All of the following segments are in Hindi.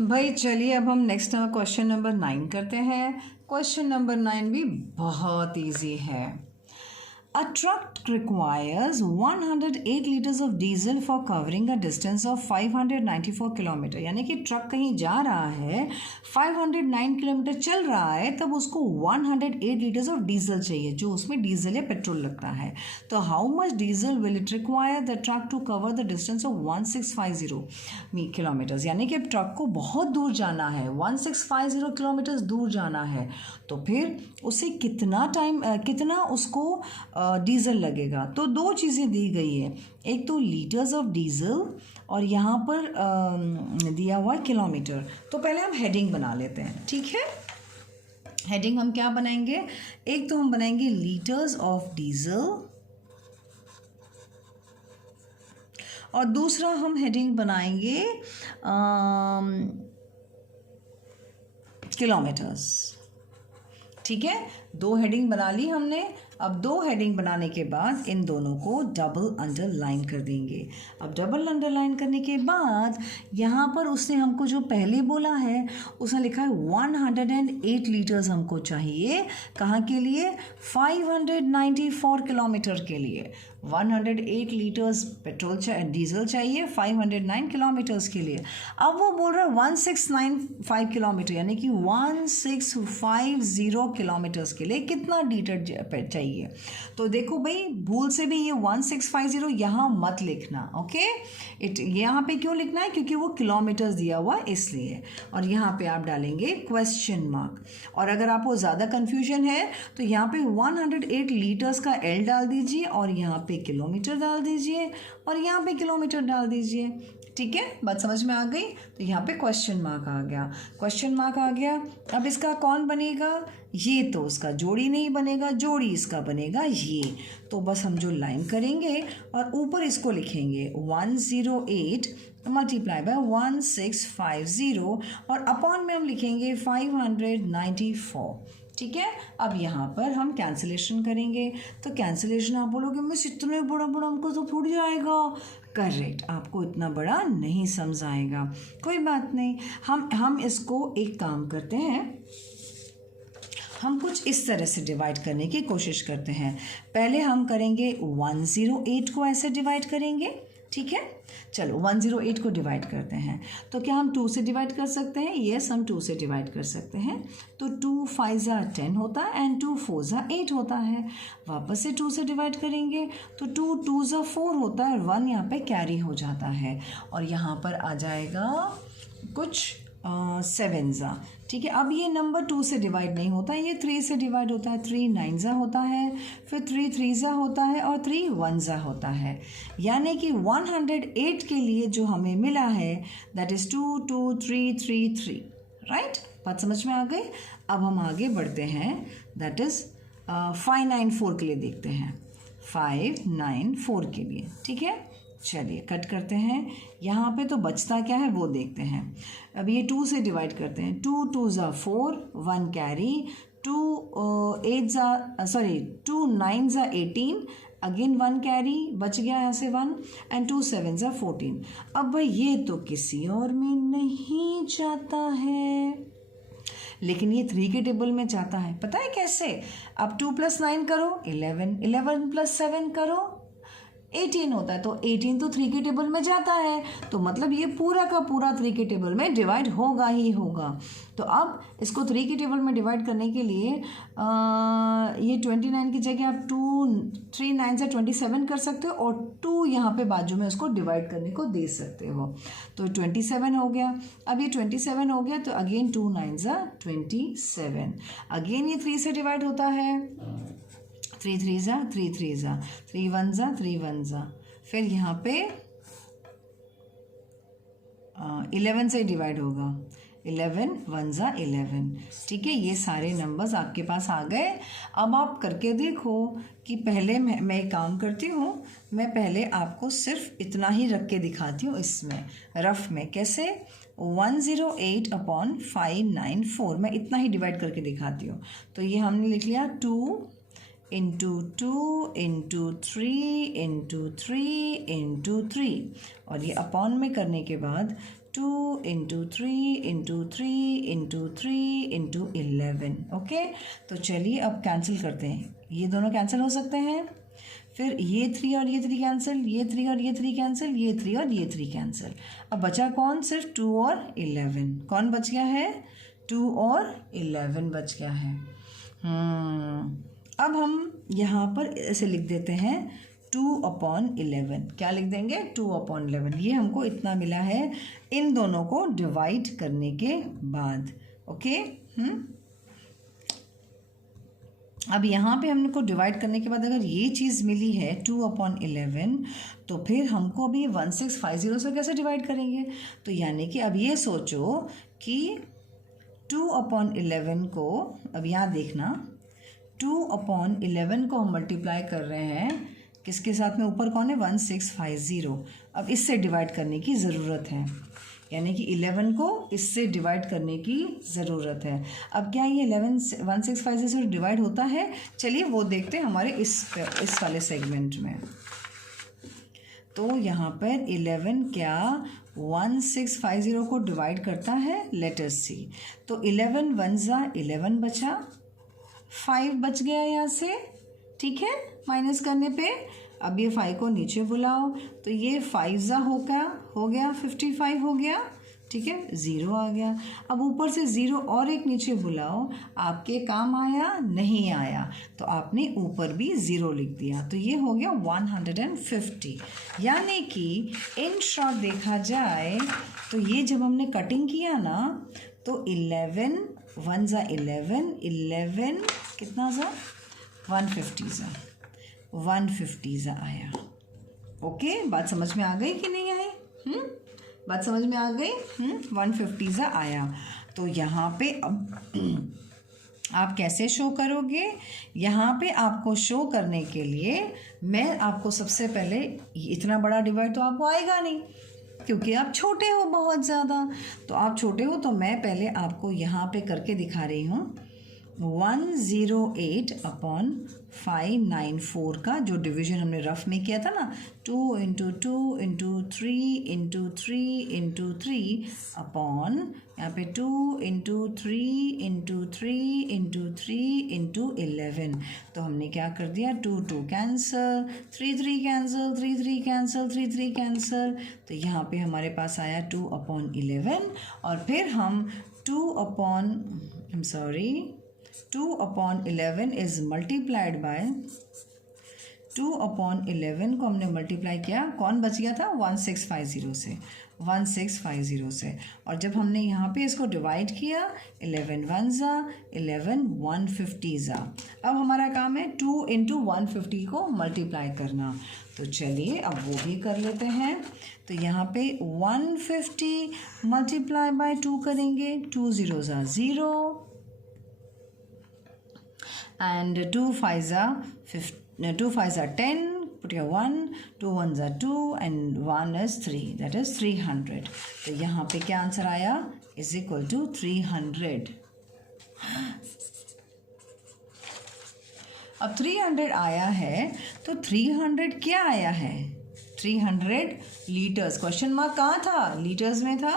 भाई चलिए अब हम नेक्स्ट क्वेश्चन नंबर 9 करते हैं। क्वेश्चन नंबर 9 भी बहुत इजी है। A truck requires 108 liters of diesel for covering a distance of 594 kilometre. यानी कि ट्रक कहीं जा रहा है, 509 किलोमीटर चल रहा है, तब उसको 108 लीटर्स ऑफ डीजल चाहिए, जो उसमें डीजल या पेट्रोल लगता है। तो how much diesel will it require the truck to cover the distance of 1650 kilometres. यानी कि ट्रक को बहुत दूर जाना है, 1650 किलोमीटर्स दूर जाना है, तो फिर उसे कितना उसको डीजल लगेगा। तो दो चीज़ें दी गई है, एक तो लीटर्स ऑफ डीजल और यहाँ पर दिया हुआ है किलोमीटर। तो पहले हम हेडिंग बना लेते हैं, ठीक है। हेडिंग हम क्या बनाएंगे, एक तो हम बनाएंगे लीटर्स ऑफ डीजल और दूसरा हम हेडिंग बनाएंगे किलोमीटर्स। ठीक है, दो हेडिंग बना ली हमने। अब दो हेडिंग बनाने के बाद इन दोनों को डबल अंडरलाइन कर देंगे। अब डबल अंडरलाइन करने के बाद यहाँ पर उसने हमको जो पहले बोला है, उसने लिखा है 108 लीटर्स हमको चाहिए। कहाँ के लिए, 594 किलोमीटर के लिए। 108 लीटर्स पेट्रोल डीजल चाहिए 509 किलोमीटर्स के लिए। अब वो बोल रहा है 1695 किलोमीटर, यानी कि 1650 किलोमीटर्स के लिए कितना लीटर चाहिए। तो देखो भाई, भूल से भी ये 1650 यहाँ मत लिखना, ओके। यहाँ पे क्यों लिखना है, क्योंकि वो किलोमीटर्स दिया हुआ इसलिए। और यहाँ पे आप डालेंगे क्वेश्चन मार्क। और अगर आपको ज़्यादा कन्फ्यूजन है तो यहाँ पे 108 लीटर्स का एल डाल दीजिए और यहाँ पे किलोमीटर डाल दीजिए और यहाँ पे किलोमीटर डाल दीजिए। ठीक है, बात समझ में आ गई। तो यहाँ पे क्वेश्चन मार्क आ गया, क्वेश्चन मार्क आ गया। अब इसका कौन बनेगा, ये तो उसका जोड़ी नहीं बनेगा, जोड़ी इसका बनेगा ये। तो बस हम जो लाइन करेंगे और ऊपर इसको लिखेंगे 108 मल्टीप्लाई बाय 1650 और अपॉन में हम लिखेंगे 594। ठीक है, अब यहाँ पर हम कैंसिलेशन करेंगे। तो कैंसिलेशन आप बोलोगे मिस इतने बड़ा बड़ा हमको तो फूट जाएगा। करेक्ट, आपको इतना बड़ा नहीं समझ आएगा, कोई बात नहीं। हम इसको एक काम करते हैं, हम कुछ इस तरह से डिवाइड करने की कोशिश करते हैं। पहले हम करेंगे 108 को ऐसे डिवाइड करेंगे, ठीक है। चलो 108 को डिवाइड करते हैं। तो क्या हम 2 से डिवाइड कर सकते हैं, यस हम 2 से डिवाइड कर सकते हैं। तो 2 5 10 होता है एंड 2 4 8 होता है। वापस से 2 से डिवाइड करेंगे तो 2 2 4 होता है और 1 यहाँ पे कैरी हो जाता है और यहाँ पर आ जाएगा कुछ 7 ठीक है। अब ये नंबर 2 से डिवाइड नहीं होता, ये 3 से डिवाइड होता है। 3 9 होता है, फिर 3 3 होता है और 3 1 होता है। यानी कि 108 के लिए जो हमें मिला है दैट इज़ 2 2 3 3 3। राइट, बात समझ में आ गई। अब हम आगे बढ़ते हैं, दैट इज़ 594 के लिए देखते हैं, 594 के लिए। ठीक है, चलिए कट करते हैं। यहाँ पे तो बचता क्या है वो देखते हैं। अब ये 2 से डिवाइड करते हैं, 2 2 4 1 कैरी, 2 9 18 अगेन 1 कैरी, बच गया यहाँ से 1 एंड 2 7 14। अब भाई ये तो किसी और में नहीं जाता है, लेकिन ये 3 के टेबल में जाता है। पता है कैसे, अब 2 + 9 करो 11, 11 + 7 करो 18 होता है। तो 18 तो 3 के टेबल में जाता है, तो मतलब ये पूरा का पूरा 3 के टेबल में डिवाइड होगा ही होगा। तो अब इसको 3 के टेबल में डिवाइड करने के लिए ये 29 की जगह आप 3 9 से 27 कर सकते हो और 2 यहाँ पे बाजू में उसको डिवाइड करने को दे सकते हो। तो 27 हो गया। अब ये 27 हो गया तो अगेन 2 9 27, अगेन ये 3 से डिवाइड होता है, 3 3 3 3 3 1 3 1, फिर यहाँ पे 11 से डिवाइड होगा, 11 1 11। ठीक है, ये सारे नंबर्स आपके पास आ गए। अब आप करके देखो कि पहले मैं एक काम करती हूँ, मैं पहले आपको सिर्फ इतना ही रख के दिखाती हूँ इसमें रफ में। कैसे, 108 अपॉन 594, मैं इतना ही डिवाइड करके दिखाती हूँ। तो ये हमने लिख लिया 2 into 2 into 3 into 3 into 3 और ये अपॉन में करने के बाद 2 into 3 into 3 into 3 into 11। Okay, तो चलिए अब कैंसिल करते हैं, ये दोनों कैंसिल हो सकते हैं, फिर ये 3 और ये 3 कैंसिल, ये 3 और ये 3 कैंसिल, ये 3 और ये 3 कैंसिल। अब बचा कौन? सिर्फ 2 और 11। कौन बच गया है? 2 और 11 बच गया है। अब हम यहाँ पर ऐसे लिख देते हैं 2/11। क्या लिख देंगे? 2/11। ये हमको इतना मिला है इन दोनों को डिवाइड करने के बाद। ओके, अब यहाँ पे हमको डिवाइड करने के बाद अगर ये चीज़ मिली है 2/11, तो फिर हमको अभी 1650 से कैसे डिवाइड करेंगे? तो यानी कि अब ये सोचो कि 2/11 को, अब यहाँ देखना, 2/11 को हम मल्टीप्लाई कर रहे हैं किसके साथ में? ऊपर कौन है? 1650। अब इससे डिवाइड करने की ज़रूरत है, यानी कि 11 को इससे डिवाइड करने की ज़रूरत है। अब क्या ये 1650 से डिवाइड होता है? चलिए वो देखते हैं हमारे इस वाले सेगमेंट में। तो यहाँ पर 11 क्या 1650 को डिवाइड करता है? लेट अस सी। तो 11 1 11 बचा, 5 बच गया यहाँ से, ठीक है, माइनस करने पे। अब ये 5 को नीचे बुलाओ, तो ये 5 हो गया 55 हो गया, ठीक है, 0 आ गया। अब ऊपर से 0 और एक नीचे बुलाओ, आपके काम आया? नहीं आया, तो आपने ऊपर भी 0 लिख दिया, तो ये हो गया 150। यानी कि इन शॉर्ट देखा जाए तो ये जब हमने कटिंग किया ना, तो 11 1 11 11 कितना सा? 150 आया। ओके, बात समझ में आ गई कि नहीं आई? बात समझ में आ गई? 150 आया। तो यहाँ पे अब आप कैसे शो करोगे? यहाँ पे आपको शो करने के लिए मैं आपको सबसे पहले, इतना बड़ा डिवाइड तो आपको आएगा नहीं क्योंकि आप छोटे हो बहुत ज़्यादा, तो आप छोटे हो, तो मैं पहले आपको यहाँ पे करके दिखा रही हूँ। 108/594 का जो डिवीजन हमने रफ में किया था ना, 2 into 2 into 3 into 3 into 3 upon यहाँ पे 2 इंटू 3 इंटू 3 इंटू 3 इंटू 11। तो हमने क्या कर दिया? 2 2 कैंसल, 3 3 कैंसल, 3 3 कैंसल, 3 3 कैंसल, तो यहाँ पे हमारे पास आया 2/11। और फिर हम 2/11 इज मल्टीप्लाइड बाय 2/11 को हमने मल्टीप्लाई किया, कौन बच गया था? 1650 से, 1650 से। और जब हमने यहाँ पे इसको डिवाइड किया, 11 1 11 150। अब हमारा काम है 2 इंटू 150 को मल्टीप्लाई करना, तो चलिए अब वो भी कर लेते हैं। तो यहाँ पे 150 मल्टीप्लाई बाय 2 करेंगे, 2 0 0 and 2 5 10, put your 1, 2 1 2 and 1 is 3, that is 300। तो यहाँ पे क्या आंसर आया? Is equal to 300। अब 300 आया है, तो 300 क्या आया है? 300 लीटर्स। क्वेश्चन मार्क कहाँ था? लीटर्स में था,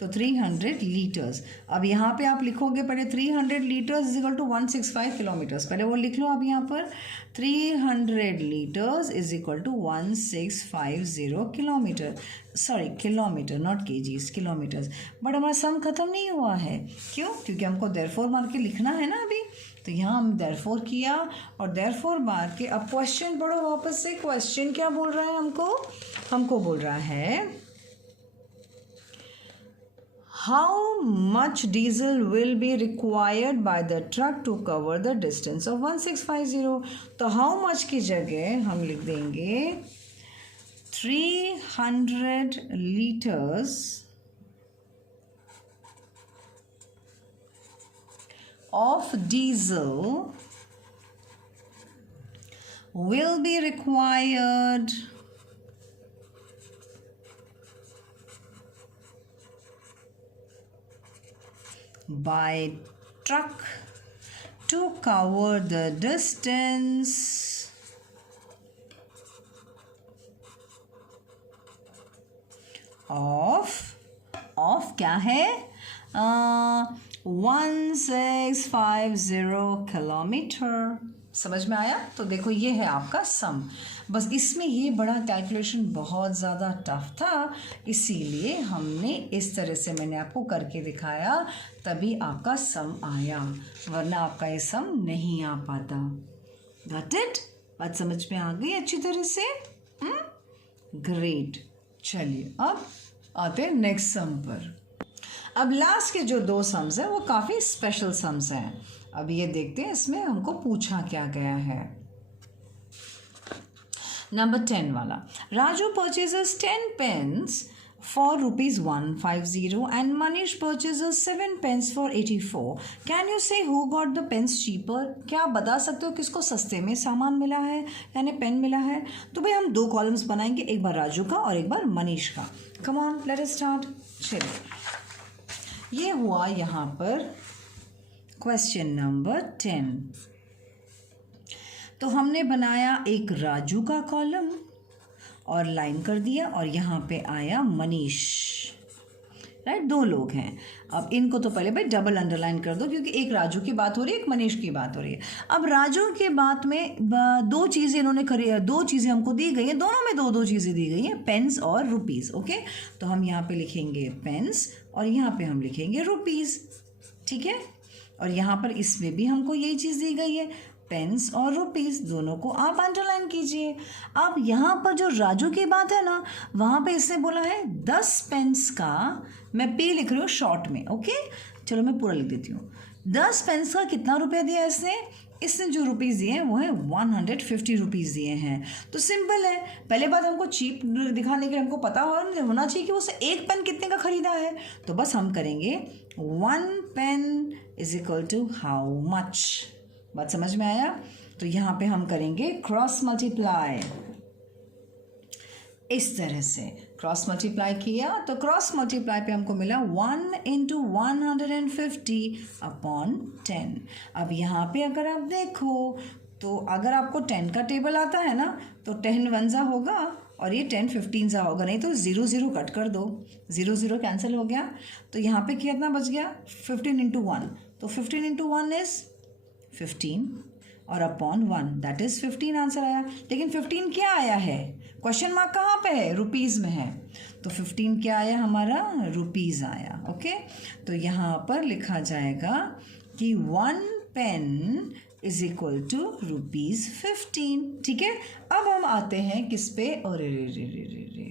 तो 300 लीटर्स। अब यहाँ पे आप लिखोगे पहले 300 litres is equal to 165 kilometres, पहले वो लिख लो। अब यहाँ पर 300 litres is equal to 1650 kilometre, sorry kilometre not KGs, kilometres. But हमारा सम खत्म नहीं हुआ है, क्यों? क्योंकि हमको देयरफॉर मार के लिखना है ना अभी, तो यहाँ हम देयरफॉर किया और देयरफॉर मार के अब क्वेश्चन पढ़ो वापस से। क्वेश्चन क्या बोल रहा है हमको बोल रहा है how much diesel will be required by the truck to cover the distance of 1650। तो how much की जगह हम लिख देंगे 300 liters of diesel will be required by truck to cover the distance of of क्या है 1650 किलोमीटर। समझ में आया? तो देखो ये है आपका सम। बस इसमें ये बड़ा कैलकुलेशन बहुत ज़्यादा टफ था, इसीलिए हमने इस तरह से मैंने आपको करके दिखाया, तभी आपका सम आया, वरना आपका ये सम नहीं आ पाता। Got it? बात समझ में आ गई अच्छी तरह से? ग्रेट। चलिए अब आते हैं नेक्स्ट सम पर। अब लास्ट के जो 2 सम्स हैं वो काफ़ी स्पेशल सम्स हैं। अब ये देखते हैं इसमें हमको पूछा क्या गया है। नंबर 10 वाला, Raju purchases 10 pens for ₹150 and Manish purchases 7 pens for 84। Can you say who got the pens cheaper? क्या आप बता सकते हो किसको सस्ते में सामान मिला है यानी पेन मिला है? तो भाई हम 2 कॉलम्स बनाएंगे, एक बार राजू का और एक बार मनीष का। Come on, let us start. चलिए, ये हुआ यहाँ पर क्वेश्चन नंबर 10। तो हमने बनाया एक राजू का कॉलम और लाइन कर दिया, और यहाँ पे आया मनीष, राइट? 2 लोग हैं। अब इनको तो पहले भाई डबल अंडरलाइन कर दो, क्योंकि एक राजू की बात हो रही है, एक मनीष की बात हो रही है। अब राजू के बात में 2 चीज़ें इन्होंने करी, 2 चीज़ें हमको दी गई हैं, दोनों में 2-2 चीज़ें दी गई हैं, पेन्स और रुपीज़। ओके, तो हम यहाँ पे लिखेंगे पेन्स और यहाँ पे हम लिखेंगे रुपीज़, ठीक है? और यहाँ पर इसमें भी हमको यही चीज़ दी गई है, पेन्स और रुपीज़, दोनों को आप अंडरलाइन कीजिए। अब यहाँ पर जो राजू की बात है ना, वहाँ पे इसने बोला है 10 पेन्स का, मैं पे लिख रही हूँ शॉर्ट में। ओके, चलो मैं पूरा लिख देती हूँ। 10 पेन्स का कितना रुपया दिया इसने? इसने जो रुपीज़ दिए हैं वो है 150 रुपीज़ दिए हैं। तो सिंपल है, पहले बात हमको चीप दिखाने के लिए हमको पता होना चाहिए कि उससे एक पेन कितने का ख़रीदा है। तो बस हम करेंगे 1 pen is equal to how much. बात समझ में आया? तो यहाँ पे हम करेंगे क्रॉस मल्टीप्लाई, इस तरह से क्रॉस मल्टीप्लाई किया, तो क्रॉस मल्टीप्लाई पे हमको मिला 1 × 150 अपॉन 10। अब यहाँ पे अगर आप देखो तो अगर आपको 10 का टेबल आता है ना, तो 10 1 होगा और ये 10 15 होगा, नहीं तो 0 0 कट कर दो, 0 0 कैंसिल हो गया। तो यहाँ पे कितना बच गया? 15 × 1, तो 15 × 1 इज़ 15 और अपॉन 1 दैट इज़ 15 आंसर आया। लेकिन 15 क्या आया है? क्वेश्चन मार्क कहाँ पे है? रुपीज़ में है। तो 15 क्या आया हमारा? रुपीज़ आया। ओके, तो यहाँ पर लिखा जाएगा कि 1 पेन इज इक्वल टू ₹15। ठीक है, अब हम आते हैं किस पे? अरे रे रे रे रे रे,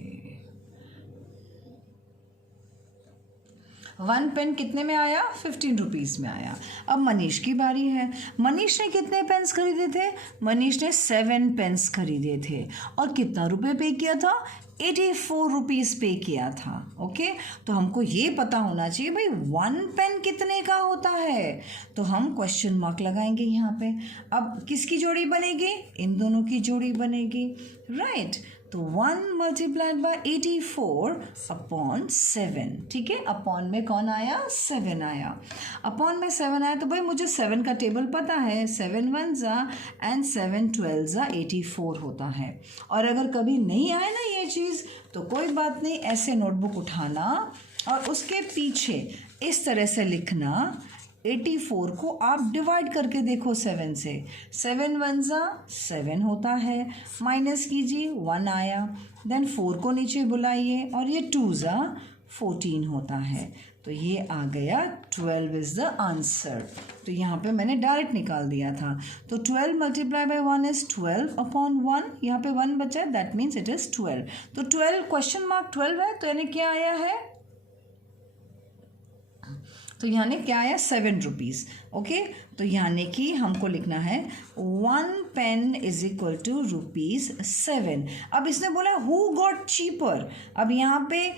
1 पेन कितने में आया? 15 रुपीज़ में आया। अब मनीष की बारी है। मनीष ने कितने पेन्स खरीदे थे? मनीष ने 7 पेन्स खरीदे थे और कितना रुपए पे किया था? 84 रुपीज़ पे किया था। ओके, तो हमको ये पता होना चाहिए भाई 1 पेन कितने का होता है, तो हम क्वेश्चन मार्क लगाएंगे यहाँ पे। अब किसकी जोड़ी बनेगी? इन दोनों की जोड़ी बनेगी, राइट? तो 1 × 84 अपॉन 7, ठीक है? अपॉन में कौन आया? 7 आया। अपॉन में 7 आया, तो भाई मुझे 7 का टेबल पता है, 7 1 एंड 7 12 84 होता है। और अगर कभी नहीं आए ना ये चीज़, तो कोई बात नहीं, ऐसे नोटबुक उठाना और उसके पीछे इस तरह से लिखना, 84 को आप डिवाइड करके देखो 7 से, 7 1 7 होता है, माइनस कीजिए 1 आया, देन 4 को नीचे बुलाइए और ये 2 14 होता है, तो ये आ गया 12 इज़ द आंसर। तो यहाँ पे मैंने डायरेक्ट निकाल दिया था। तो 12 × 1 इज़ 12 अपॉन 1, यहाँ पे 1 बचा है, दैट मीन्स इट इज़ 12। तो 12 क्वेश्चन मार्क 12 है, तो यानी क्या आया है? तो यानी क्या आया? 7 रुपीज़। ओके, तो यानी कि हमको लिखना है 1 पेन इज इक्वल टू ₹7। अब इसने बोला हु गॉट चीपर। अब यहाँ पे